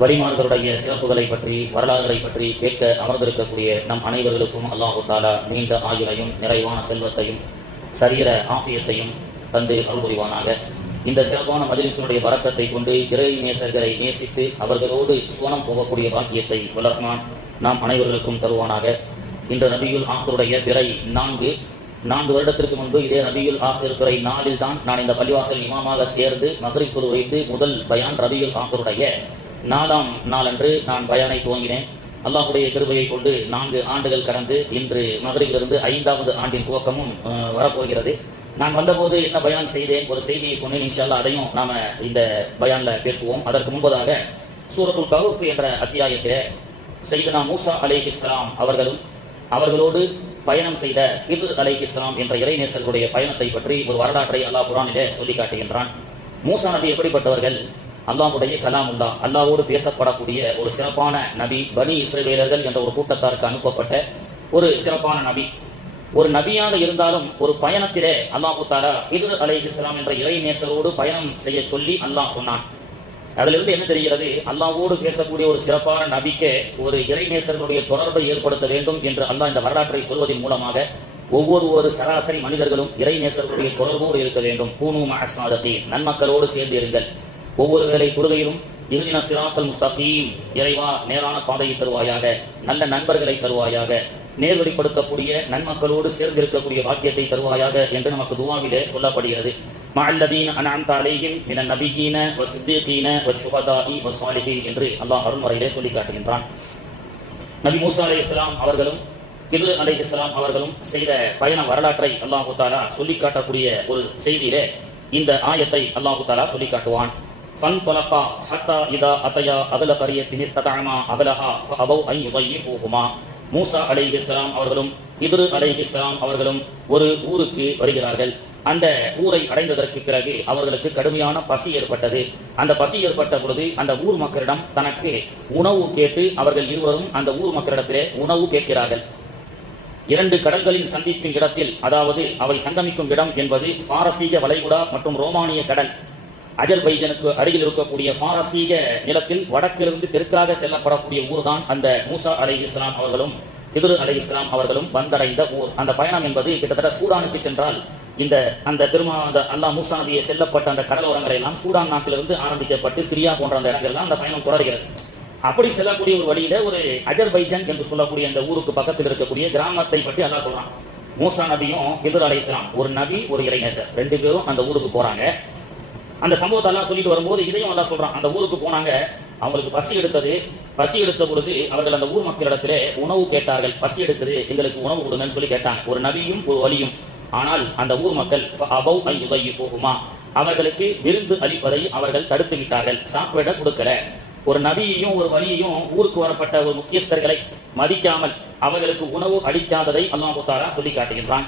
வழிமார்களுடைய சிறப்புகளை பற்றி வரலாறுகளை பற்றி கேட்க அமர்ந்திருக்கக்கூடிய நம் அனைவர்களுக்கும் அல்லாஹு தாலா நீண்ட ஆயுளையும் நிறைவான செல்வத்தையும் சரீர ஆசியத்தையும் தந்து அருள்புரிவானாக. இந்த சிறப்பான மஜிலிசனுடைய வரக்கத்தை கொண்டு இறை நேசர்களை நேசித்து அவர்களோடு சுவனம் போகக்கூடிய பாக்கியத்தை வளர்மான் நாம் அனைவர்களுக்கும் தருவானாக. இன்று நபியுல் ஆசருடைய பிறை நான்கு. நான்கு வருடத்திற்கு முன்பு இதே ரபியுல் ஆஹிர் துறை நாளில் தான் நான் இந்த பள்ளிவாசல் இமாமாக சேர்ந்து மகரிப் தொழு வைத்து முதல் பயான் ரபியுல் ஆஹருடைய நாலாம் நாளன்று நான் பயானை துவங்கினேன். அல்லாஹுடைய கிருபையை கொண்டு நான்கு ஆண்டுகள் கடந்து இன்று மதுரையிலிருந்து ஐந்தாவது ஆண்டின் துவக்கமும் வரப்போகிறது. நான் வந்தபோது என்ன பயான் செய்தேன்? ஒரு செய்தியை சொன்னேன். இன்ஷால்லா அதையும் நாம இந்த பயான்ல பேசுவோம். அதற்கு முன்பதாக சூரத்துல் கவுஃப் என்ற அத்தியாயத்தில் செய்தனா மூசா அலை இஸ்லாம் அவர்களும் அவர்களோடு பயணம் செய்த ஹிதுர் அலை இஸ்லாம் என்ற இறைநேசர்களுடைய பயணத்தை பற்றி ஒரு வரலாற்றை அல்லாஹ் குரானிலே சொல்லி காட்டுகின்றான். மூசா நபி எப்படிப்பட்டவர்கள்? அல்லாஹ்வுடைய கலாமுல்லா அல்லாவோடு பேசப்படக்கூடிய ஒரு சிறப்பான நபி பனி இஸ்ரவேலர்கள் என்ற ஒரு கூட்டத்தாருக்கு அனுப்பப்பட்ட ஒரு சிறப்பான நபி. ஒரு நபியாக இருந்தாலும் ஒரு பயணத்திலே அல்லாஹு தாலா ஹிதுர் அலை இஸ்லாம் என்ற இறைநேசரோடு பயணம் செய்ய சொல்லி அல்லாஹ் சொன்னான். அதிலிருந்து என்ன தெரிகிறது? அல்லாவோடு பேசக்கூடிய ஒரு சிறப்பான நபிக்கு ஒரு இறைநேசர்களுடைய தொடர்பை ஏற்படுத்த வேண்டும் என்று அல்லாஹ் இந்த வரலாற்றை சொல்வதன் மூலமாக ஒவ்வொரு ஒரு சராசரி மனிதர்களும் இறைநேசர்களுடைய தொடர்போடு இருக்க வேண்டும். பூனு மஹசாதத்தி நன்மக்களோடு சேர்ந்து இருங்கள் ஒவ்வொரு வேலை தொழுகையிலும் இறுதின சிராத்தல் முஸ்தகீம் இறைவா நேரான பாதையை தருவாயாக நல்ல நண்பர்களை தருவாயாக நேர்வழிப்படுத்தக்கூடிய நன்மக்களோடு சேர்ந்திருக்கக்கூடிய வாக்கியத்தை தருவாயாக என்று நமக்கு துவாவிலே சொல்லப்படுகிறது. மஅல்லதீன நபிகீன வ மினன் வ வஸ்ஸித்தீன வ வஸ்ஸாலிஹீன் என்று அல்லாஹ் அருண்மறையிலே சொல்லி காட்டுகின்றான் நபி மூசா இஸ்லாம் அவர்களும் எதிர் அலை இஸ்லாம் அவர்களும் செய்த பயண வரலாற்றை அல்லாஹு தாலா சொல்லி காட்டக்கூடிய ஒரு செய்தியிலே இந்த ஆயத்தை அல்லாஹு தாலா சொல்லி காட்டுவான் فانطلقا حتى ஹத்தா இதா அத்தயா قرية கரிய أغلها فأبوا أن يضيفوهما. யுதையிஃபூஹுமா மூசா அலைஹிஸ்ஸலாம் அவர்களும் இப்ரு அலைஹிஸ்ஸலாம் அவர்களும் ஒரு ஊருக்கு வருகிறார்கள். அந்த ஊரை அடைந்ததற்கு பிறகு அவர்களுக்கு கடுமையான பசி ஏற்பட்டது. அந்த பசி ஏற்பட்ட பொழுது அந்த ஊர் மக்களிடம் தனக்கு உணவு கேட்டு அவர்கள் இருவரும் அந்த ஊர் மக்களிடத்திலே உணவு கேட்கிறார்கள். இரண்டு கடல்களின் சந்திப்பின் இடத்தில் அதாவது அவை சங்கமிக்கும் இடம் என்பது பாரசீக வளைகுடா மற்றும் ரோமானிய கடல். அஜர்பைஜனுக்கு அருகில் இருக்கக்கூடிய பாரசீக நிலத்தில் வடக்கிலிருந்து தெற்காக செல்லப்படக்கூடிய ஊர்தான் அந்த மூசா அலை இஸ்லாம் அவர்களும் ஹிதுரு அலை இஸ்லாம் அவர்களும் வந்தடைந்த ஊர். அந்த பயணம் என்பது கிட்டத்தட்ட சூடானுக்கு சென்றால் இந்த அந்த பெருமா அந்த அல்லாஹ் மூசா நபியை செல்லப்பட்ட அந்த கடலோரங்களை எல்லாம் சூடான் நாட்டிலிருந்து ஆரம்பிக்கப்பட்டு சிரியா போன்ற அந்த இடங்கள் அந்த பயணம் தொடர்கிறது. அப்படி செல்லக்கூடிய ஒரு வழியில ஒரு அஜர்பைஜன் என்று சொல்லக்கூடிய அந்த ஊருக்கு பக்கத்தில் இருக்கக்கூடிய கிராமத்தை பற்றி அல்லா சொல்றான். மூசா நபியும் ஹிதுர் அலை இஸ்லாம் ஒரு நபி ஒரு இறைநேசர். ரெண்டு பேரும் அந்த ஊருக்கு போறாங்க. அந்த சம்பவத்தை எல்லாம் சொல்லிட்டு வரும்போது இதையும் எல்லாம் சொல்றான். அந்த ஊருக்கு போனாங்க. அவங்களுக்கு பசி எடுத்தது. பசி எடுத்த பொழுது அவர்கள் அந்த ஊர் மக்களிடத்திலே உணவு கேட்டார்கள். பசி எடுத்தது. எங்களுக்கு உணவு கொடுங்கன்னு சொல்லி கேட்டாங்க. ஒரு நபியும் ஒரு வலியும். ஆனால் அந்த ஊர் மக்கள் அபௌ ஐ போகுமா அவர்களுக்கு விருந்து அளிப்பதை அவர்கள் தடுத்து விட்டார்கள். சாப்பிட கொடுக்கல. ஒரு நபியையும் ஒரு வலியையும் ஊருக்கு வரப்பட்ட ஒரு முக்கியஸ்தர்களை மதிக்காமல் அவர்களுக்கு உணவு அளிக்காததை அல்லாஹ் சொல்லி காட்டுகின்றான்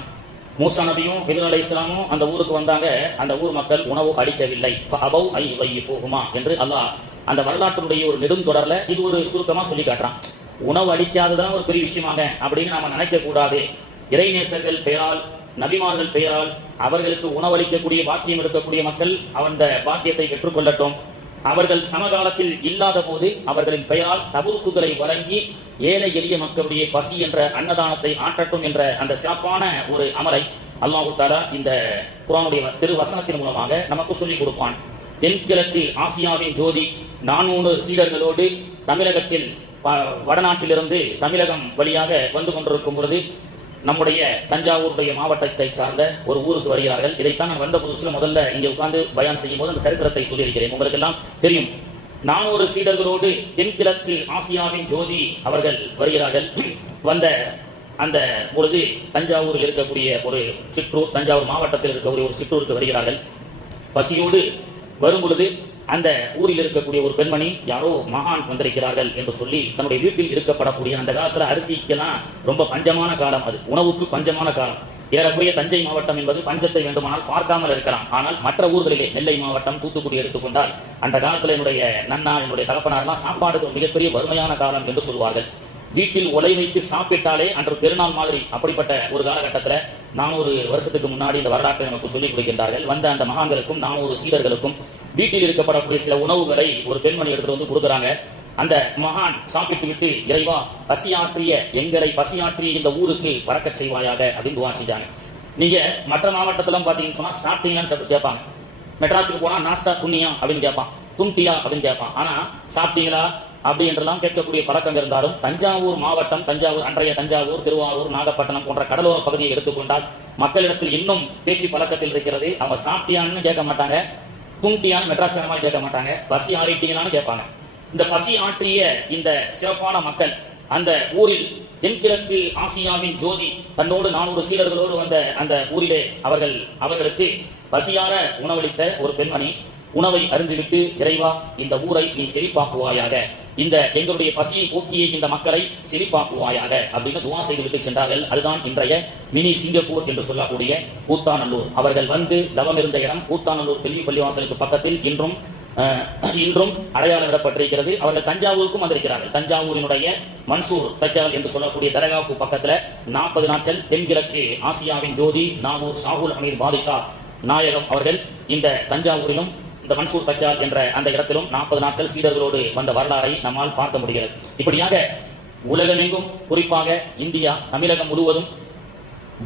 மூசா நபியும் ஹிதர் அலை இஸ்லாமும் அந்த ஊருக்கு வந்தாங்க. அந்த ஊர் மக்கள் உணவு அளிக்கவில்லை. ஃபஅபௌ ஐ யுதையிஃபூஹுமா என்று அல்லாஹ் அந்த வரலாற்றுடைய ஒரு நெடுந்தொடர்ல இது ஒரு சுருக்கமா சொல்லி காட்டுறான். உணவு அளிக்காததான் ஒரு பெரிய விஷயமாக அப்படின்னு நாம நினைக்க கூடாது. இறைநேசர்கள் பெயரால் நபிமார்கள் பெயரால் அவர்களுக்கு உணவளிக்கக்கூடிய பாக்கியம் இருக்கக்கூடிய மக்கள் அந்த பாக்கியத்தை பெற்றுக்கொள்ளட்டும் அவர்கள் சமகாலத்தில் இல்லாத போது அவர்களின் பெயரால் தபுருக்குகளை வழங்கி ஏழை எளிய மக்களுடைய பசி என்ற அன்னதானத்தை ஆற்றட்டும் என்ற அந்த சிறப்பான ஒரு அமலை அல்லாஹு தாலா இந்த குரானுடைய திரு வசனத்தின் மூலமாக நமக்கு சொல்லிக் கொடுப்பான். தென்கிழக்கு ஆசியாவின் ஜோதி நானூறு சீடர்களோடு தமிழகத்தில் வடநாட்டிலிருந்து தமிழகம் வழியாக வந்து கொண்டிருக்கும் பொழுது நம்முடைய தஞ்சாவூருடைய மாவட்டத்தை சார்ந்த ஒரு ஊருக்கு வருகிறார்கள். இதைத்தான் நான் வந்த புதுசில் முதல்ல இங்கே உட்கார்ந்து பயான் செய்யும் போது அந்த சரித்திரத்தை சொல்லியிருக்கிறேன். உங்களுக்கு எல்லாம் தெரியும். நானூறு சீடர்களோடு தென்கிழக்கு ஆசியாவின் ஜோதி அவர்கள் வருகிறார்கள். வந்த அந்த பொழுது தஞ்சாவூரில் இருக்கக்கூடிய ஒரு சிற்றூர் தஞ்சாவூர் மாவட்டத்தில் இருக்கக்கூடிய ஒரு சிற்றூருக்கு வருகிறார்கள். பசியோடு வரும் பொழுது அந்த ஊரில் இருக்கக்கூடிய ஒரு பெண்மணி யாரோ மகான் வந்திருக்கிறார்கள் என்று சொல்லி தன்னுடைய வீட்டில் இருக்கப்படக்கூடிய அந்த காலத்தில் அரிசிக்கெல்லாம் ரொம்ப பஞ்சமான காலம் அது. உணவுக்கு பஞ்சமான காலம். ஏறக்குறைய தஞ்சை மாவட்டம் என்பது பஞ்சத்தை வேண்டுமானால் பார்க்காமல் இருக்கலாம். ஆனால் மற்ற ஊர்களிலே நெல்லை மாவட்டம் தூத்துக்குடி எடுத்துக்கொண்டால் அந்த காலத்தில் என்னுடைய நன்னா என்னுடைய தகப்பனார்லாம் சாப்பாடுக்கு மிகப்பெரிய வறுமையான காலம் என்று சொல்வார்கள் வீட்டில் உலை வைத்து சாப்பிட்டாலே அன்று பெருநாள் மாதிரி அப்படிப்பட்ட ஒரு காலகட்டத்தில் நானூறு வருஷத்துக்கு முன்னாடி இந்த வரலாற்றை நமக்கு சொல்லிக் கொடுக்கின்றார்கள். வந்த அந்த மகான்களுக்கும் நானூறு சீடர்களுக்கும் வீட்டில் இருக்கப்படக்கூடிய சில உணவுகளை ஒரு பெண்மணி எடுத்து வந்து கொடுக்குறாங்க. அந்த மகான் சாப்பிட்டு விட்டு இறைவா பசியாற்றிய எங்களை பசியாற்றிய இந்த ஊருக்கு பறக்க செய்வாயாக அப்படின்னு துவா செஞ்சாங்க. நீங்க மற்ற மாவட்டத்துல பாத்தீங்கன்னு சொன்னா சாப்பிட்டீங்கன்னு கேட்பாங்க. மெட்ராஸுக்கு போனா நாஸ்டா துணியா அப்படின்னு கேட்பான். தும்டியா அப்படின்னு கேட்பான். ஆனா சாப்பிட்டீங்களா? அப்படி என்றெல்லாம் கேட்கக்கூடிய பழக்கம் இருந்தாலும் தஞ்சாவூர் மாவட்டம் தஞ்சாவூர் அன்றைய தஞ்சாவூர் திருவாரூர் நாகப்பட்டினம் போன்ற கடலோர பகுதியை எடுத்துக்கொண்டால் மக்களிடத்தில் இன்னும் பேச்சு பழக்கத்தில் இருக்கிறது. அவங்க சாப்பிட்டியான்னு கேட்க மாட்டாங்க. தும்டியான்னு மெட்ராஸ் மாதிரி கேட்க மாட்டாங்க. பசி ஆறிட்டீங்களான்னு கேட்பாங்க. இந்த பசி ஆற்றிய இந்த சிறப்பான மக்கள் அந்த ஊரில் தென்கிழக்கு ஆசியாவின் ஜோதி தன்னோடு நானூறு சீடர்களோடு வந்த அந்த ஊரிலே அவர்கள் அவர்களுக்கு பசியார உணவளித்த ஒரு பெண்மணி உணவை அருந்திவிட்டு இறைவா இந்த ஊரை நீ செழிப்பாக்குவாயாக. இந்த எங்களுடைய பசியை போக்கிய இந்த மக்களை செழிப்பாக்குவாயாக அப்படின்னு துவா செய்து விட்டு சென்றார்கள். அதுதான் இன்றைய மினி சிங்கப்பூர் என்று சொல்லக்கூடிய கூத்தாநல்லூர். அவர்கள் வந்து தவம் இருந்த இடம் கூத்தாநல்லூர் பெரிய பள்ளிவாசலுக்கு பக்கத்தில் இன்றும் இன்றும் இன்றும் அடையாளமிடப்பட்டிருக்கிறது. அவர்கள் தஞ்சாவூருக்கும் வந்திருக்கிறார்கள். தஞ்சாவூரினுடைய மன்சூர் தக்கால் என்று சொல்லக்கூடிய தரகாவுக்கு பக்கத்துல நாற்பது நாட்கள் தென்கிழக்கு ஆசியாவின் ஜோதி நாகூர் சாகுல் அமீர் பாதிஷா நாயகம் அவர்கள் இந்த தஞ்சாவூரிலும் இந்த மன்சூர் தஜால் என்ற அந்த இடத்திலும் நாற்பது நாட்கள் சீடர்களோடு வந்த வரலாறை நம்மால் பார்க்க முடிகிறது. இப்படியாக உலகமெங்கும் குறிப்பாக இந்தியா தமிழகம் முழுவதும்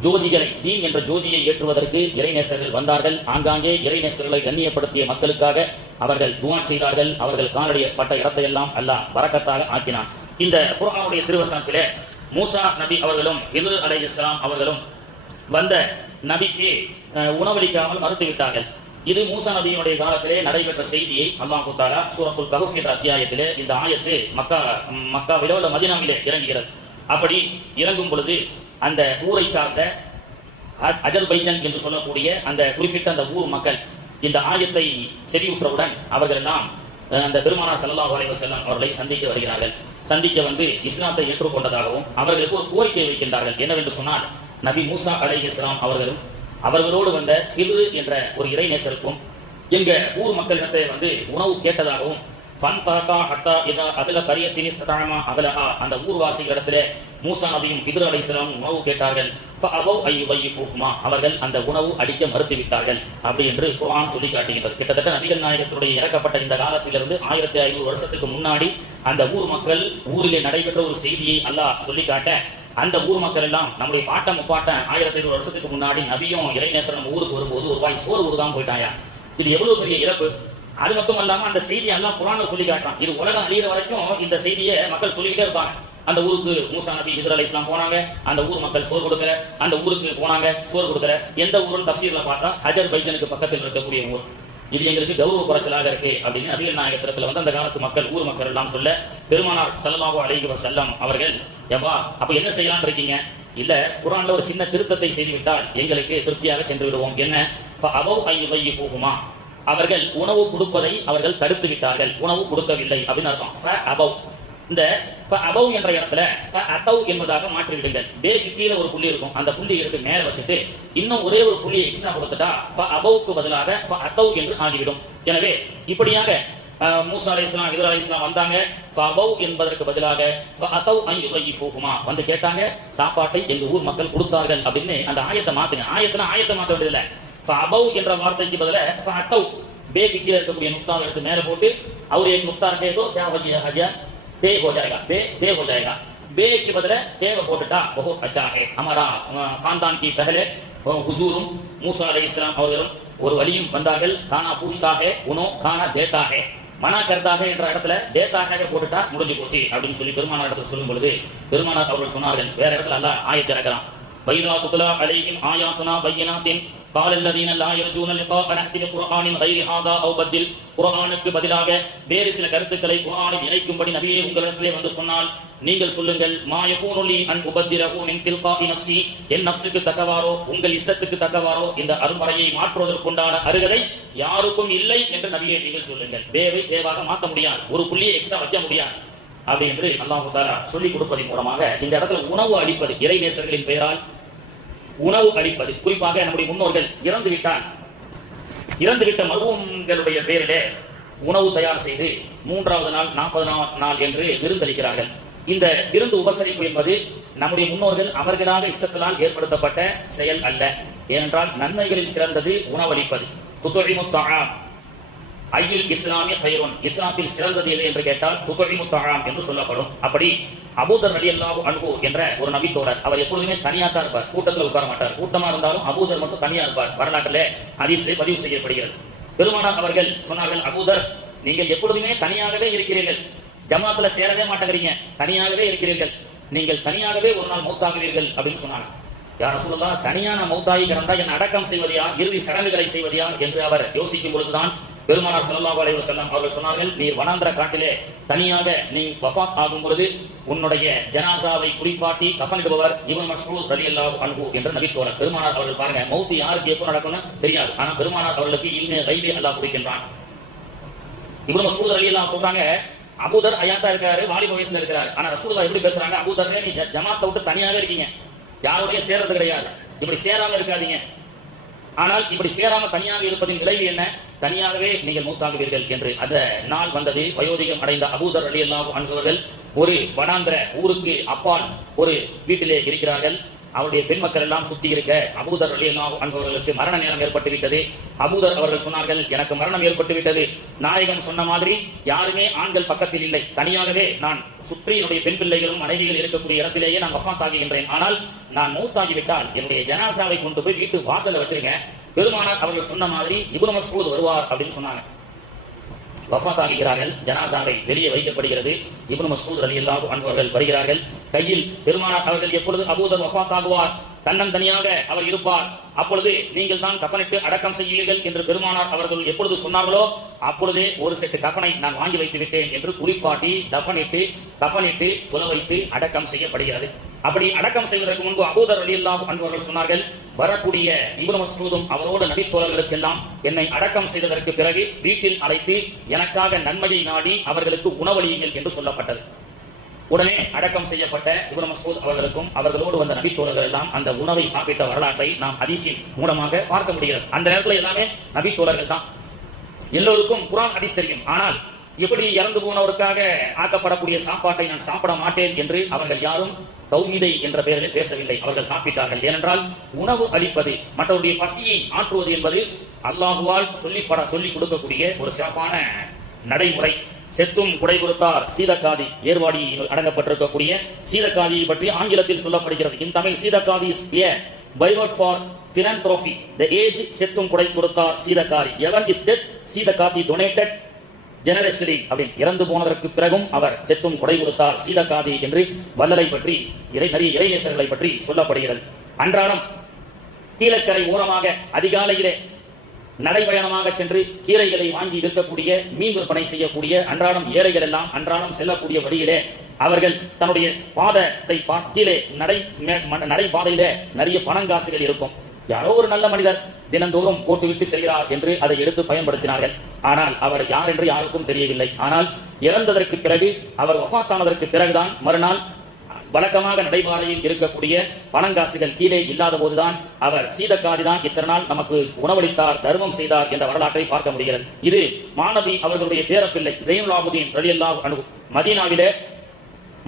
ஜோதிகளை தீன் என்ற ஜோதியை ஏற்றுவதற்கு இறைநேசர்கள் வந்தார்கள். ஆங்காங்கே இறைநேசர்களை கண்ணியப்படுத்திய மக்களுக்காக அவர்கள் துவா செய்தார்கள். அவர்கள் காலடியப்பட்ட பட்ட இடத்தை எல்லாம் அல்லாஹ் வரக்கத்தாக ஆக்கினான். இந்த குரானுடைய திருவசனத்திலே மூசா நபி அவர்களும் எதிர் அலை இஸ்லாம் அவர்களும் வந்த நபிக்கு அஹ், உணவளிக்காமல் மறுத்து விட்டார்கள் இது மூசா நபியினுடைய காலத்திலே நடைபெற்ற செய்தியை அல்லாஹ் தாலா சூரத்துல் கஹஃப் என்ற அத்தியாயத்திலே இந்த ஆயத்து மக்கா மக்காவிலோ அல்ல மதினாவிலே இறங்குகிறது. அப்படி இறங்கும் பொழுது அந்த ஊரை சார்ந்த அ- அஜர்பைஜன் என்று சொல்லக்கூடிய அந்த குறிப்பிட்ட அந்த ஊர் மக்கள் இந்த ஆயத்தை செறிவுற்றவுடன் அவர்கள் எல்லாம் அந்த பெருமானார் ஸல்லல்லாஹு வரைவர் செல்லம் அவர்களை சந்திக்க வருகிறார்கள். சந்திக்க வந்து இஸ்லாத்தை ஏற்றுக்கொண்டதாகவும் அவர்களுக்கு ஒரு கோரிக்கை வைக்கின்றார்கள். என்னவென்று சொன்னால் நபி மூசா அலைஹிஸ்ஸலாம் அவர்களும் அவர்களோடு வந்த ஹிது என்ற ஒரு இறைநேசருக்கும் எங்க ஊர் மக்களிடத்தை வந்து உணவு கேட்டதாகவும் ஃபன் தாத்தா ஹட்டா இதா அகல கரிய இஸ்ததாமா அகலஹா. அந்த ஊர்வாசிகளிடத்திலே மூசா நபியும் ஹிதுர் அலைஹிஸ்ஸலாம் உணவு கேட்டார்கள். ஃபஅபவ் ஐயுபையிஃபுஹுமா அவர்கள் அந்த உணவு அடிக்க மறுத்து விட்டார்கள் அப்படி என்று குரான் சொல்லி காட்டுகின்றது. கிட்டத்தட்ட நபிகள் நாயகத்துடைய இறக்கப்பட்ட இந்த காலத்திலிருந்து ஆயிரத்தி ஐநூறு வருஷத்துக்கு முன்னாடி அந்த ஊர் மக்கள் ஊரிலே நடைபெற்ற ஒரு செய்தியை அல்லாஹ் சொல்லி காட்ட அந்த ஊர் மக்கள் எல்லாம் நம்முடைய பாட்டம் முப்பாட்டம் ஆயிரத்தி ஐநூறு வருஷத்துக்கு முன்னாடி நபியும் நம்ம ஊருக்கு வரும்போது ஒரு வாய் சோறு ஊருதான் போயிட்டாயா? இது எவ்வளவு பெரிய இறப்பு? அது மட்டும் இல்லாம அந்த செய்தி எல்லாம் குரான்ல சொல்லி காட்டான் இது உலகம் அழியிற வரைக்கும் இந்த செய்தியை மக்கள் சொல்லிக்கிட்டே இருப்பாங்க. அந்த ஊருக்கு மூசா நபி ஹிதர் அலை இஸ்லாம் போனாங்க. அந்த ஊர் மக்கள் சோறு கொடுக்கல. அந்த ஊருக்கு போனாங்க சோறு கொடுக்கல. எந்த ஊருன்னு தப்சீர்ல பார்த்தா ஹஜர் பைஜனுக்கு பக்கத்தில் இருக்கக்கூடிய ஊர். இது எங்களுக்கு கௌரவ குறைச்சலாக இருக்கு அப்படின்னு நபிகள் நாயகத்திரத்துல வந்து அந்த காலத்து மக்கள் ஊர் மக்கள் எல்லாம் சொல்ல பெருமானார் செல்லமாக அலைஹி செல்லம் அவர்கள் எவ்வா அப்ப என்ன செய்யலாம்னு இருக்கீங்க? இல்ல குரான்ல ஒரு சின்ன திருத்தத்தை செய்துவிட்டால் எங்களுக்கு திருப்தியாக சென்று விடுவோம். என்ன? அபவ் போகுமா அவர்கள் உணவு கொடுப்பதை அவர்கள் தடுத்து விட்டார்கள் உணவு கொடுக்கவில்லை அப்படின்னு அர்த்தம். இந்த அபவ் என்ற இடத்துல அத்தவ் என்பதாக மாற்றிவிடுங்கள். பேக்கு கீழே ஒரு புள்ளி இருக்கும். அந்த புள்ளி எடுத்து மேல வச்சுட்டு இன்னும் ஒரே ஒரு புள்ளியை எக்ஸ்ட்ரா கொடுத்துட்டா அபவுக்கு பதிலாக அத்தவ் என்று ஆகிவிடும். எனவே இப்படியாக மூசா அலி இஸ்லாம் இதில் அலி இஸ்லாம் வந்தாங்க. ஃபபவ் என்பதற்கு பதிலாக ஃபஅதவ் அன் யுதைஃபுஹுமா வந்து கேட்டாங்க சாப்பாட்டை எங்க ஊர் மக்கள் கொடுத்தார்கள் அப்படின்னு அந்த ஆயத்தை மாத்துங்க ஆயத்தனா ஆயத்தை மாத்த வேண்டியதில்ல. ஃபஅபவ் என்ற வார்த்தைக்கு பதிலாக ஃபஅதவ் பேக்கு கீழே இருக்கக்கூடிய முக்தாவை எடுத்து மேலே போட்டு அவர் என் முக்தார் இருக்கேதோ தேவையா ஹஜா தே हो जाएगा बे ते हो जाएगा बे के बदले ते போட்டுட்டா बहुत अच्छा அமரா हमारा கி की पहले हुजूरुम मूसा अलैहिस्सलाम அவர்களும் ஒரு வழியும் வந்தார்கள். கானா பூஷ்தாக உனோ கானா தேதாக மனா கர்தாக என்ற இடத்துல தேதாக போட்டுட்டா முடிஞ்சு போச்சு அப்படின்னு சொல்லி பெருமானார் இடத்துல சொல்லும் பொழுது பெருமானார் அவர்கள் சொன்னார்கள் வேற இடத்துல அல்ல ஆயத்திறக்கிறான். இறக்குறான் بيضا تتلى عليهم آياتنا بينات قال الذين لا يرجون لقاء نأتي بقرآن غير هذا أو بدل குர்ஆனுக்கு பதிலாக வேறு சில கருத்துக்களை குர்ஆனில் இணைக்கும்படி நபியே உங்களிடத்திலே வந்து சொன்னால் நீங்கள் சொல்லுங்கள் மா யகூனுலி அன் உபத்திரஹு மின் தில்காஇ நஃப்ஸி என் நஃப்ஸுக்கு தக்கவாறோ உங்கள் இஷ்டத்துக்கு தக்கவாறோ இந்த அருமறையை மாற்றுவதற்குண்டான அருகதை யாருக்கும் இல்லை என்று நபியே நீங்கள் சொல்லுங்கள் வேவை தேவாக மாற்ற முடியாது ஒரு புள்ளியை எக்ஸ்ட்ரா வைக்க முடியாது அப்படி என்று அல்லாஹு தாலா சொல்லிக் கொடுப்பதன் மூலமாக இந்த இடத்துல உணவு அளிப்பது இறை நேசர்களின் பெயரால் உணவு அளிப்பது. குறிப்பாக நம்முடைய முன்னோர்கள் இறந்து விட்டால் இறந்துவிட்ட மருவங்களுடைய பேரிலே உணவு தயார் செய்து மூன்றாவது நாள் நாற்பது நாள் என்று விருந்தளிக்கிறார்கள். இந்த விருந்து உபசரிப்பு என்பது நம்முடைய முன்னோர்கள் அவர்களாக இஷ்டத்தினால் ஏற்படுத்தப்பட்ட செயல் அல்ல. ஏனென்றால் நன்மைகளில் சிறந்தது உணவளிப்பது. துத்துழிமு ஐயில் இஸ்லாமிய ஹைரோன் இஸ்லாத்தில் சிறந்தது எது என்று கேட்டால் துகழிமு தகாம் என்று சொல்லப்படும். அப்படி அபூதர் அலி அல்லாஹு அன்பு என்ற ஒரு நபித்தோரர் அவர் எப்பொழுதுமே தனியா தான் இருப்பார் கூட்டத்தில் உட்கார மாட்டார். கூட்டமா இருந்தாலும் அபூதர் மட்டும் தனியா இருப்பார். வரலாற்றிலே ஹதீஸிலே பதிவு செய்யப்படுகிறது. பெருமானார் அவர்கள் சொன்னார்கள் அபூதர் நீங்கள் எப்பொழுதுமே தனியாகவே இருக்கிறீர்கள். ஜமாத்துல சேரவே மாட்டேங்கிறீங்க. தனியாகவே இருக்கிறீர்கள். நீங்கள் தனியாகவே ஒரு நாள் மௌத்தாகுவீர்கள். அப்படின்னு சொன்னாங்க. யார் சொல்லலாம் தனியான மௌத்தாகி கிடந்தா என் அடக்கம் செய்வதையா இறுதி சடங்குகளை செய்வதையா என்று அவர் யோசிக்கும் பொழுதுதான் பெருமானார் ஸல்லல்லாஹு அலைவர் செல்லம் அவர்கள் சொன்னார்கள் நீ வனாந்திர காட்டிலே தனியாக நீ வஃபாத் ஆகும் பொழுது உன்னுடைய ஜனாசாவை குறிப்பாட்டி கஃனிடுபவர் இவன் மஸ்ரூத் அல்லா அன்பு என்ற நபித்தோழர் பெருமானார் அவர்கள் பாருங்க மௌத்து யாருக்கு எப்போ நடக்கும்னு தெரியாது. ஆனா பெருமானார் அவர்களுக்கு இன்னு கைவே அல்லா குடிக்கின்றான். இவன் மசூத் மஸ்ஊத் அல்லா சொல்றாங்க அபூதர் ஐயாத்தா இருக்காரு வாலிப வயசுல இருக்கிறார். ஆனா ரசூலுல்லாஹ் எப்படி பேசுறாங்க? அபூதர் நீ ஜமாத்தை விட்டு தனியாவே இருக்கீங்க. யாரோடய சேர்றது கிடையாது. இப்படி சேராம இருக்காதீங்க. ஆனால் இப்படி சேராம தனியாக இருப்பதின் விளைவு என்ன? தனியாகவே நீங்கள் மூத்தாகுவீர்கள் என்று அந்த நாள் வந்தது. வயோதிகம் அடைந்த அபூதர் அலி அல்லாஹ் அன்பவர்கள் ஒரு வனாந்திர ஊருக்கு அப்பால் ஒரு வீட்டிலே இருக்கிறார்கள். அவருடைய பெண் மக்கள் எல்லாம் சுத்தி இருக்க அபூதர் அலி அல்லாஹ் அன்பவர்களுக்கு மரண நேரம் ஏற்பட்டு விட்டது. அபூதர் அவர்கள் சொன்னார்கள் எனக்கு மரணம் ஏற்பட்டு விட்டது. நாயகம் சொன்ன மாதிரி யாருமே ஆண்கள் பக்கத்தில் இல்லை. தனியாகவே நான் சுற்றி என்னுடைய பெண் பிள்ளைகளும் மனைவிகள் இருக்கக்கூடிய இடத்திலேயே நான் வஃபாத் ஆகின்றேன் ஆனால் நான் மூத்தாகிவிட்டால் என்னுடைய ஜனாசாவை கொண்டு போய் வீட்டு வாசலை வச்சிருங்க. பெருமானார் அவர்கள் சொன்ன மாதிரி இப்னு சூழ் வருவார் அப்படின்னு சொன்னாங்க. வஃபாத் ஆகிறார்கள் ஜனாசாவை வெளியே வைக்கப்படுகிறது. இப்னு சூழ் ரலியல்லாஹு அன்ஹு அவர்கள் வருகிறார்கள். கையில் பெருமானார் அவர்கள் எப்பொழுது அபூதர் வஃபாத் ஆகுவார்? தன்னந்தனியாக அவர் இருப்பார். அப்பொழுது நீங்கள் தான் கஃனிட்டு அடக்கம் செய்வீர்கள் என்று பெருமானார் அவர்கள் எப்பொழுது சொன்னார்களோ அப்பொழுதே ஒரு செட்டு கஃனை நான் வாங்கி வைத்து விட்டேன் என்று குறிப்பாட்டி தஃனிட்டு கஃனிட்டு புல வைத்து அடக்கம் செய்யப்படுகிறது. அப்படி அடக்கம் செய்வதற்கு முன்பு அபூதர் அலி அன்ஹு அன்பர்கள் சொன்னார்கள் வரக்கூடிய இப்னு மஸ்ஊதும் அவரோடு நபித்தோழர்களுக்கெல்லாம் என்னை அடக்கம் செய்ததற்கு பிறகு வீட்டில் அழைத்து எனக்காக நன்மையை நாடி அவர்களுக்கு உணவளியுங்கள் என்று சொல்லப்பட்டது. உடனே அடக்கம் செய்யப்பட்ட இபுன மசூத் அவர்களுக்கும் அவர்களோடு வந்த நபித்தோழர்கள் எல்லாம் அந்த உணவை சாப்பிட்ட வரலாற்றை நாம் அதிசயம் மூலமாக பார்க்க முடிகிறது. அந்த நேரத்தில் எல்லாமே நபித்தோழர்கள் தான். எல்லோருக்கும் குரான் ஹதீஸ் தெரியும். ஆனால் இப்படி இறந்து போனவருக்காக ஆக்கப்படக்கூடிய சாப்பாட்டை நான் சாப்பிட மாட்டேன் என்று அவர்கள் யாரும் தௌஹீதை என்ற பெயரில் பேசவில்லை. அவர்கள் சாப்பிட்டார்கள். ஏனென்றால் உணவு அளிப்பது மற்றவருடைய பசியை ஆற்றுவது என்பது அல்லாஹுவால் சொல்லிப்பட சொல்லிக் கொடுக்கக்கூடிய ஒரு சிறப்பான நடைமுறை. செத்தும் குடை கொடுத்தார். சீதக்காதி ஏர்வாடி அடங்கப்பட்டிருக்கக்கூடிய சீதக்காதி பற்றி ஆங்கிலத்தில் சொல்லப்படுகிறது. In Tamil Seethakathi is a byword for philanthropy. The age செத்தும் குடை கொடுத்தார் Seethakathi even is death Seethakathi donated ஜெனரேஷனி அப்படி இறந்து போனதற்கு பிறகும் அவர் செத்தும் குடை கொடுத்தார் சீதக்காதி என்று வல்லலை பற்றி இறை நிறைய இறைநேசர்களை பற்றி சொல்லப்படுகிறது. அன்றாடம் கீழக்கரை ஓரமாக அதிகாலையிலே நடைபயணமாக சென்று கீரைகளை வாங்கி விற்கக்கூடிய மீன் விற்பனை செய்யக்கூடிய அன்றாடம் ஏழைகள் எல்லாம் அன்றாடம் செல்லக்கூடிய வழியிலே அவர்கள் தன்னுடைய பாதத்தை கீழே நடை மே- நிறைய பணங்காசுகள் இருக்கும். யாரோ ஒரு நல்ல மனிதர் தினந்தோறும் போட்டுவிட்டு செல்கிறார் என்று அதை எடுத்து பயன்படுத்தினார்கள். ஆனால் அவர் யார் என்று யாருக்கும் தெரியவில்லை. ஆனால் இறந்ததற்கு பிறகு அவர் ஒஃபாத்தானதற்கு பிறகுதான் மறுநாள் வழக்கமாக நடைபாதையில் இருக்கக்கூடிய பணங்காசுகள் கீழே இல்லாத போதுதான் அவர் சீதக்காரிதான் இத்தனை நாள் நமக்கு உணவளித்தார் தர்மம் செய்தார் என்ற வரலாற்றை பார்க்க முடிகிறது. இது மாணவி அவர்களுடைய பேரப்பிள்ளை ஜெயினுலாபுதீன் ரலியல்லாஹு அன்ஹு. மதீனாவிலே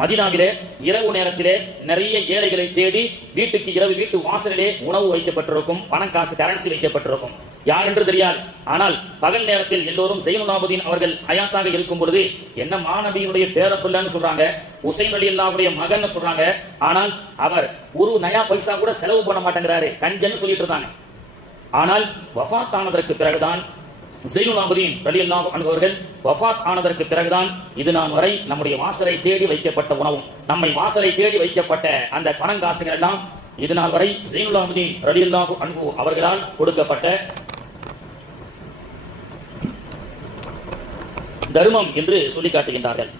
மதினாவிலே இரவு நேரத்திலே நிறைய ஏழைகளை தேடி வீட்டுக்கு இரவு வீட்டு வாசலிலே உணவு வைக்கப்பட்டிருக்கும் பணம் காசு கரன்சி வைக்கப்பட்டிருக்கும். யார் என்று தெரியாது. ஆனால் பகல் நேரத்தில் எல்லோரும் ஜெயினுலாபுதீன் அவர்கள் ஹயாத்தாக இருக்கும் பொழுது என்ன மாணவியினுடைய பேரப்பிள்ளைன்னு சொல்றாங்க உசைன் அலி அல்லாவுடைய மகன் சொல்றாங்க. ஆனால் அவர் ஒரு நயா பைசா கூட செலவு பண்ண மாட்டேங்கிறாரு கஞ்சன்னு சொல்லிட்டு இருந்தாங்க. ஆனால் வஃத் ஆனதற்கு பிறகுதான் ஜெயினுலாபுதீன் ரலி அல்லாஹ் அவர்கள் வஃபாத் ஆனதற்கு பிறகுதான் இது நான் வரை நம்முடைய வாசலை தேடி வைக்கப்பட்ட உணவும். நம்மை வாசலை தேடி வைக்கப்பட்ட அந்த பணங்காசுகள் எல்லாம் இது நாள் வரை ஜெயுலாபுதீன் ரலி அல்லாஹ் அன்பு அவர்களால் கொடுக்கப்பட்ட தர்மம் என்று சொல்லி காட்டுகின்றார்கள்.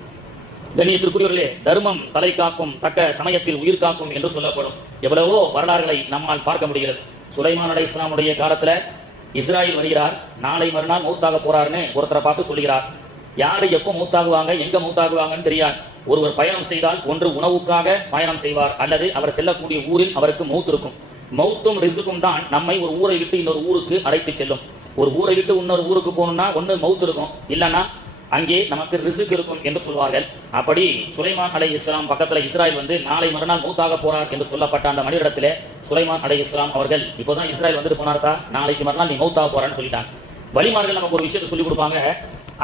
கண்ணியத்திற்குரியவர்களே தர்மம் தலை காக்கும் தக்க சமயத்தில் உயிர் காக்கும் என்று சொல்லப்படும். எவ்வளவோ வரலாறுகளை நம்மால் பார்க்க முடிகிறது. சுலைமான் அலை இஸ்லாமுடைய காலத்துல இஸ்ராயல் வருகிறார். நாளை மறுநாள் மூத்தாக போறாருன்னு ஒருத்தரை பார்த்து சொல்கிறார் யாரு எப்போ மூத்தாகுவாங்க எங்க மூத்தாகுவாங்கன்னு தெரியாது. ஒருவர் பயணம் செய்தால் ஒன்று உணவுக்காக பயணம் செய்வார். அல்லது அவர் செல்லக்கூடிய ஊரில் அவருக்கு மௌத் இருக்கும். மௌத்தும் ரிசுக்கும் தான் நம்மை ஒரு ஊரை விட்டு இன்னொரு ஊருக்கு அழைத்து செல்லும். ஒரு ஊரை விட்டு இன்னொரு ஊருக்கு போகணும்னா ஒன்று மௌத் இருக்கும். இல்லைன்னா அங்கே நமக்கு ரிசுக் இருக்கும் என்று சொல்வார்கள். அப்படி சுலைமான் அலை இஸ்லாம் பக்கத்தில் இஸ்ராயல் வந்து நாளை மறுநாள் மூத்தாக போறார் என்று சொல்லப்பட்ட அந்த மனிதரிடத்திலே சுலைமான் அலை இஸ்லாம் அவர்கள் இப்போதான் இஸ்ராயல் வந்துட்டு போனார்க்கா? நாளைக்கு மறுநாள் நீ மௌத்தாக போறான்னு சொல்லிட்டாங்க. வழிமார்கள் நமக்கு ஒரு விஷயத்தை சொல்லி கொடுப்பாங்க.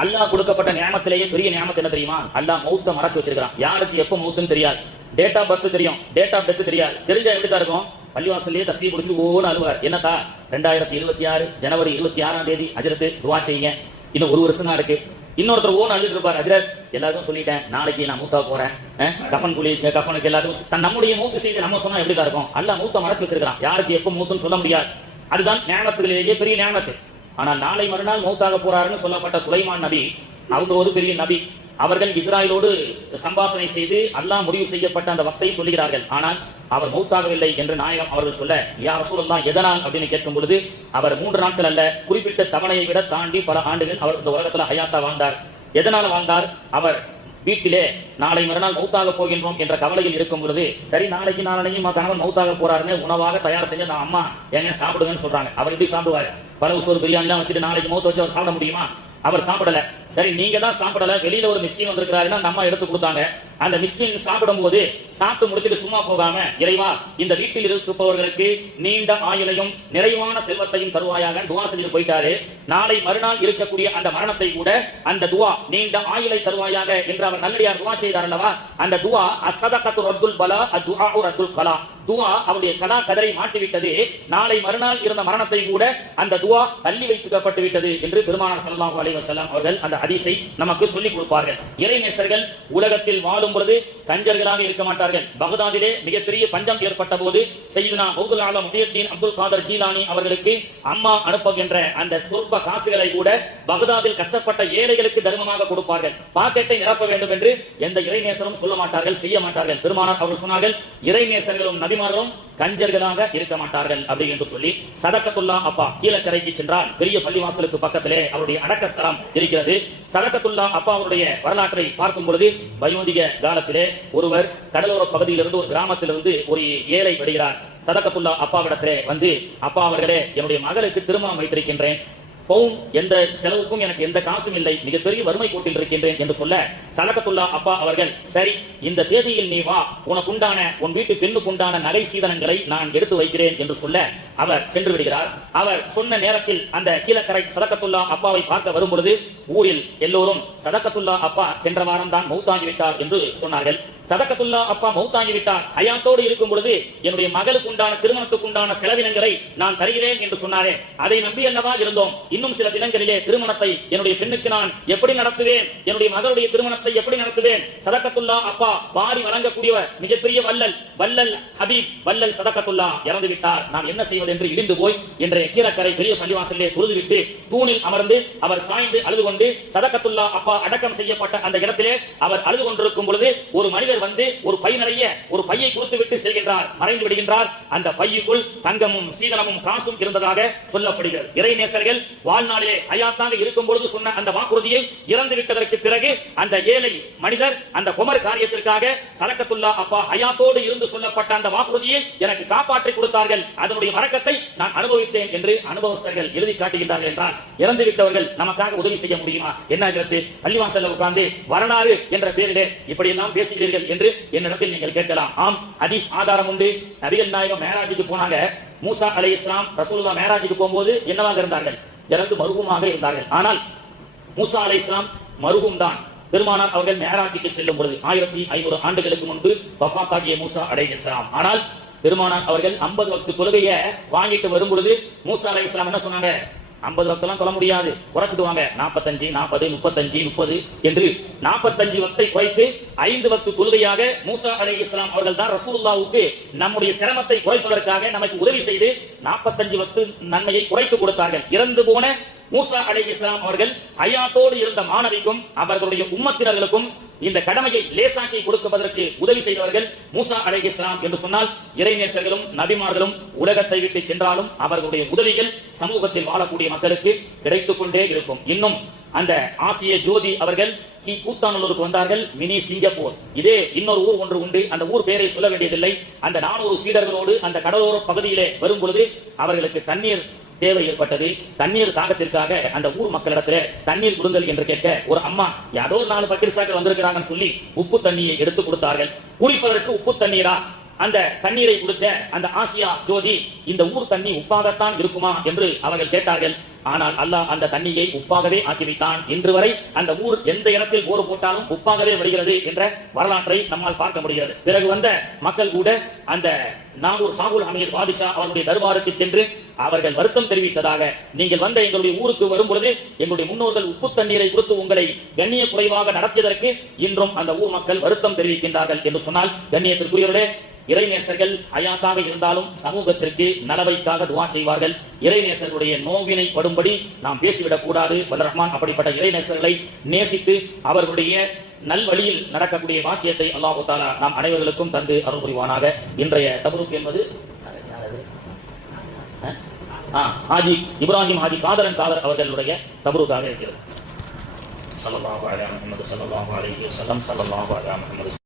அல்லாஹ் கொடுக்கப்பட்ட நியமத்திலேயே பெரிய நியமத்து என்ன தெரியுமா? அல்லாஹ் மௌத்த மறைச்சு வச்சிருக்கான் யாருக்கு எப்போ மௌத்துன்னு தெரியாது. டேட் ஆஃப் பர்த் தெரியும். டேட் ஆஃப் டெத் தெரியாது. தெரிஞ்சா எப்படி தான் இருக்கும்? பள்ளிவாசல்லையே தஸ்கி பிடிச்சி ஓன்னு அழுவார். என்னத்தா ரெண்டாயிரத்தி இருபத்தி ஆறு ஜனவரி இருபத்தி ஆறாம் தேதி அஜரத்து துவா செய்யுங்க. இன்னும் ஒரு வருஷம் தான் இருக்கு. இன்னொருத்தர் ஓன் அழுது இருப்பார் அஜரத் எல்லாருக்கும் சொல்லிட்டேன் நாளைக்கு நான் மூத்தா போறேன். கஃபன் குழி கஃபனுக்கு எல்லாருக்கும் தன் நம்முடைய மூத்து செய்து நம்ம சொன்னா எப்படி இருக்கும்? அல்ல மூத்த மறைச்சு வச்சிருக்கான் யாருக்கு எப்ப மூத்துன்னு சொல்ல முடியாது. அதுதான் ஞானத்துகளிலேயே பெரிய ஞானத்து. ஆனால் நாளை மறுநாள் மௌத்தாக போறாருன்னு சொல்லப்பட்ட சுலைமான் நபி அவங்க ஒரு பெரிய நபி அவர்கள் இஸ்ராயலோடு சம்பாஷணை செய்து அல்லாஹ் முடிவு செய்யப்பட்ட அந்த வக்தை சொல்லுகிறார்கள். ஆனால் அவர் மௌத்தாகவில்லை என்று நாயகம் அவர்கள் சொல்ல யா ரசூலல்லாஹ் எதனால்? அப்படின்னு கேட்கும் பொழுது அவர் மூன்று நாட்கள் அல்ல குறிப்பிட்ட தவணையை விட தாண்டி பல ஆண்டுகள் அவர் இந்த உலகத்தில் ஹயாத்தா வாழ்ந்தார். எதனால் வாழ்ந்தார்? அவர் வீட்டிலே நாளை மறுநாள் மௌத்தாக போகின்றோம் என்ற கவலையில் இருக்கும் பொழுது சரி நாளைக்கு நாளையும் கணவன் மௌத்தாக போறாருன்னு உணவாக தயார் செஞ்சு நான் அம்மா எங்க சாப்பிடுங்கன்னு சொல்றாங்க. அவர் எப்படி சாப்பிடுவாரு? பல சோறு பிரியாணிலாம் வச்சுட்டு நாளைக்கு மௌத்த வச்சு அவர் சாப்பிட முடியுமா? அவர் சாப்பிடல. சரி நீங்க தான் சாப்பிடல வெளியில ஒரு மிஸ்கின் வந்திருக்கிறாருன்னா நம்ம எடுத்து கொடுத்தாங்க. அந்த மிஸ்கின் சாப்பிடும் போது சாப்பிட்டு முடிச்சிட்டு சும்மா போகாம இறைவா இந்த வீட்டில் இருப்பவர்களுக்கு நீண்ட ஆயுளையும் நிறைவான செல்வத்தையும் தருவாயாக துவா செஞ்சு போயிட்டாரு. நாளை மறுநாள் இருக்கக்கூடிய அந்த மரணத்தை கூட அந்த துவா நீண்ட ஆயுளை தருவாயாக என்று அவர் நல்லடியார் துவா செய்தார் அல்லவா? அந்த துவா அசதகத்து ரத்துல் பலா அத்துஆ ரத்துல் கலா. துவா அவருடைய கலா கதரை மாட்டிவிட்டது. நாளை மறுநாள் இருந்த மரணத்தை கூட அந்த துவா தள்ளி வைக்கப்பட்டு விட்டது என்று பெருமானார் ஸல்லல்லாஹு அலைவசல்லாம் அவர்கள் அந்த ஹதீஸை நமக்கு சொல்லிக் கொடுப்பார்கள். இறைநேசர்கள் உலகத்தில் வாழும் பொழுது கஞ்சர்களாக இருக்க மாட்டார்கள். பகதாதிலே மிகப்பெரிய பஞ்சம் ஏற்பட்ட போது செய்யுனா பௌதுல் ஆலம் அப்துல் காதர் ஜீலானி அவர்களுக்கு அம்மா அனுப்புகின்ற அந்த சொற்ப காசுகளை கூட பகதாதில் கஷ்டப்பட்ட ஏழைகளுக்கு தர்மமாக கொடுப்பார்கள். பாக்கெட்டை நிரப்ப வேண்டும் என்று எந்த இறைநேசரும் சொல்ல மாட்டார்கள் செய்ய மாட்டார்கள். பெருமானார் அவர்கள் சொன்னார்கள் இறைநேசர்களும் நபிமார்களும் கஞ்சர்களாக இருக்க மாட்டார்கள் அப்படி என்று சொல்லி சதக்கத்துல்லா அப்பா கீழக்கரைக்கு சென்றால் பெரிய பள்ளிவாசலுக்கு பக்கத்திலே அவருடைய அடக்கஸ்தலம் இருக்கிறது. சதகத்துல்லா அப்பா அவருடைய வரலாற்றை பார்க்கும் பொழுது வயோதிக காலத்திலே ஒருவர் கடலோர பகுதியிலிருந்து ஒரு கிராமத்திலிருந்து ஒரு ஏழை வருகிறார். சதகத்துல்லா அப்பாவிடத்திலே வந்து அப்பா அவர்களே என்னுடைய மகளுக்கு திருமணம் வைத்திருக்கின்றேன். பவுன் எந்த செலவுக்கும் எனக்கு எந்த காசும் இல்லை. மிகப்பெரிய வறுமை கோட்டில் இருக்கின்றேன் என்று சொல்ல சலகத்துல்லா அப்பா அவர்கள் சரி இந்த தேதியில் நீ வா. உனக்குண்டான உன் வீட்டு பெண்ணுக்குண்டான நகை சீதனங்களை நான் எடுத்து வைக்கிறேன் என்று சொல்ல அவர் சென்று விடுகிறார். அவர் சொன்ன நேரத்தில் அந்த கீழக்கரை சதக்கத்துல்லா அப்பாவை பார்க்க வரும் பொழுது ஊரில் எல்லோரும் சதக்கத்துல்லா அப்பா சென்ற வாரம் தான் மௌத்தாகிவிட்டார் என்று சொன்னார்கள். சதக்கத்துல்லா அப்பா மௌத்தாகி விட்டார் ஹயாத்தோடு இருக்கும் பொழுது என்னுடைய மகளுக்கு உண்டான திருமணத்துக்கு உண்டான செலவினங்களை நான் தருகிறேன் என்று சொன்னாரே. அதை நம்பி அல்லவா இருந்தோம். இன்னும் சில தினங்களிலே திருமணத்தை என்னுடைய பெண்ணுக்கு நான் எப்படி நடத்துவேன்? என்னுடைய மகளுடைய திருமணத்தை எப்படி நடத்துவேன்? சதக்கத்துல்லா அப்பா வாரி வழங்கக்கூடியவர் மிகப்பெரிய வல்லல் வல்லல் ஹபீப் வல்லல் சதக்கத்துல்லா இறந்து விட்டார் நான் என்ன செய்வது என்று இடிந்து போய் இன்றைய கீழக்கரை பெரிய பள்ளிவாசலிலே தொழுதுவிட்டு தூணில் அமர்ந்து அவர் சாய்ந்து அழுது கொண்டு சதக்கத்துல்லா அப்பா அடக்கம் செய்யப்பட்ட அந்த இடத்திலே அவர் அழுது கொண்டிருக்கும் பொழுது ஒரு மனிதர் வந்து ஒரு பை நிறைய ஒரு பையை கொடுத்து விட்டு செல்கின்றார் மறைந்து விடுகின்றார். அந்த பையுக்குள் தங்கமும் சீதனமும் காசும் இருந்ததாக சொல்லப்படுகிறது. இறைநேசர்கள் வாழ்நாளிலே ஹயாத்தாக இருக்கும் பொழுது சொன்ன அந்த வாக்குறுதியை இறந்து விட்டதற்கு பிறகு அந்த ஏழை மனிதர் அந்த குமர் காரியத்திற்காக சரக்கத்துல்லா அப்பா அயாத்தோடு இருந்து சொல்லப்பட்ட அந்த வாக்குறுதியை எனக்கு காப்பாற்றி கொடுத்தார்கள். அதனுடைய மறக்கத்தை நான் அனுபவித்தேன் என்று அனுபவஸ்தர்கள் எழுதி காட்டுகின்றார்கள் என்றால் இறந்து விட்டவர்கள் நமக்காக உதவி செய்ய முடியுமா? என்ன ஆகிறது பள்ளிவாசல்ல உட்கார்ந்து வரலாறு என்ற பேரிலே இப்படியெல்லாம் பேசுகிறீர்கள். என்று என்னிடத்தில் நீங்கள் கேட்கலாம். ஆம் ஹதீஸ் ஆதாரம் உண்டு. நபிகள் நாயகம் மேராஜுக்கு போனாங்க. மூசா அலை இஸ்லாம் ரசூல்லா மேராஜுக்கு போகும்போது என்னவாக இருந்தார்கள்? இறந்து மருகுமாக இருந்தார்கள். ஆனால் மூசா அலை இஸ்லாம் மருகும் தான். பெருமானார் அவர்கள் மேராஜுக்கு செல்லும் பொழுது ஆயிரத்தி ஐநூறு ஆண்டுகளுக்கு முன்பு வஃபாத்தாகிய மூசா அலை இஸ்லாம் ஆனால் பெருமானார் அவர்கள் 50 வக்து தொழுகையை வாங்கிட்டு வரும் பொழுது மூசா அலை இஸ்லாம் என்ன சொன்னாங்க? ஐம்பது வக்தெல்லாம் சொல்ல முடியாது. குறைச்சிடுவாங்க நாற்பத்தஞ்சு நாற்பது முப்பத்தஞ்சு முப்பது என்று நாற்பத்தஞ்சு வக்தை குறைத்து ஐந்து வக்து தொழுகையாக மூசா அலி இஸ்லாம் அவர்கள் தான் ரசூல்லாவுக்கு நம்முடைய சிரமத்தை குறைப்பதற்காக நமக்கு உதவி செய்து நாற்பத்தஞ்சு வக்து நன்மையை குறைத்து கொடுத்தார்கள். இறந்து போன மூசா அலை இஸ்லாம் அவர்கள் ஹயாத்தோடு இருந்த மாணவிக்கும் அவர்களுடைய உம்மத்தினர்களுக்கும் இந்த கடமையை லேசாக்கி கொடுப்பதற்கு உதவி செய்தவர்கள் மூசா அலை இஸ்லாம் என்று சொன்னால் இறைநேசர்களும் நபிமார்களும் உலகத்தை விட்டு சென்றாலும் அவர்களுடைய உதவிகள் சமூகத்தில் வாழக்கூடிய மக்களுக்கு கிடைத்துக் கொண்டே இருக்கும். இன்னும் அந்த ஆசிய ஜோதி அவர்கள் கி. கூத்தானூருக்கு வந்தார்கள் மினி சிங்கப்பூர். இதே இன்னொரு ஊர் ஒன்று உண்டு. அந்த ஊர் பெயரை சொல்ல வேண்டியதில்லை. அந்த நானூறு சீடர்களோடு அந்த கடலோர பகுதியிலே வரும் பொழுது அவர்களுக்கு தண்ணீர் தேவை ஏற்பட்டது தண்ணீர் தாகத்திற்காக அந்த ஊர் மக்களிடத்துல தண்ணீர் கொடுங்கள் என்று கேட்க ஒரு அம்மா யாரோ ஒரு நாலு பக்கிரிசாக்கள் வந்திருக்கிறாங்கன்னு சொல்லி உப்பு தண்ணியை எடுத்து கொடுத்தார்கள். குடிப்பதற்கு உப்பு தண்ணீரா? அந்த தண்ணீரை கொடுத்த அந்த ஆசியா ஜோதி இந்த ஊர் தண்ணி உப்பாகத்தான் இருக்குமா? என்று அவர்கள் கேட்டார்கள். ஆனால் அல்லாஹ் அந்த தண்ணியை உப்பாகவே ஆக்கிவிட்டான். இன்று வரை அந்த ஊர் எந்த இடத்தில் போர் போட்டாலும் உப்பாகவே வருகிறது என்ற வரலாற்றை நம்மால் பார்க்க முடிகிறது. பிறகு வந்த மக்கள் கூட அந்த நாகூர் சாகுல் அமீர் பாதிஷா அவருடைய தர்பாருக்கு சென்று அவர்கள் வருத்தம் தெரிவித்ததாக நீங்கள் வந்த எங்களுடைய ஊருக்கு வரும் பொழுது எங்களுடைய முன்னோர்கள் உப்பு தண்ணீரை கொடுத்து உங்களை கண்ணிய குறைவாக நடத்தியதற்கு இன்றும் அந்த ஊர் மக்கள் வருத்தம் தெரிவிக்கின்றார்கள் என்று சொன்னால் கண்ணியத்திற்குரியவர்களே இறைநேசர்கள் ஹயாத்தாக இருந்தாலும் சமூகத்திற்கு நலவைக்காக துவா செய்வார்கள். இறைநேசர்களுடைய நோவினை படும் வரும்படி நாம் பேசிவிடக் கூடாது வல்ல ரஹ்மான் அப்படிப்பட்ட இறைநேசர்களை நேசித்து அவர்களுடைய நல்வழியில் நடக்கக்கூடிய வாக்கியத்தை அல்லாஹு தாலா நாம் அனைவர்களுக்கும் தந்து அருள் புரிவானாக இன்றைய தபுருக்கு என்பது ஹாஜி இப்ராஹிம் ஹாஜி காதரன் காதர் அவர்களுடைய தபுருக்காக இருக்கிறது. ஸல்லல்லாஹு அலைஹி முஹம்மது ஸல்லல்லாஹு அலைஹி வஸல்லம் ஸல்லல்லாஹு அலைஹி முஹம்மது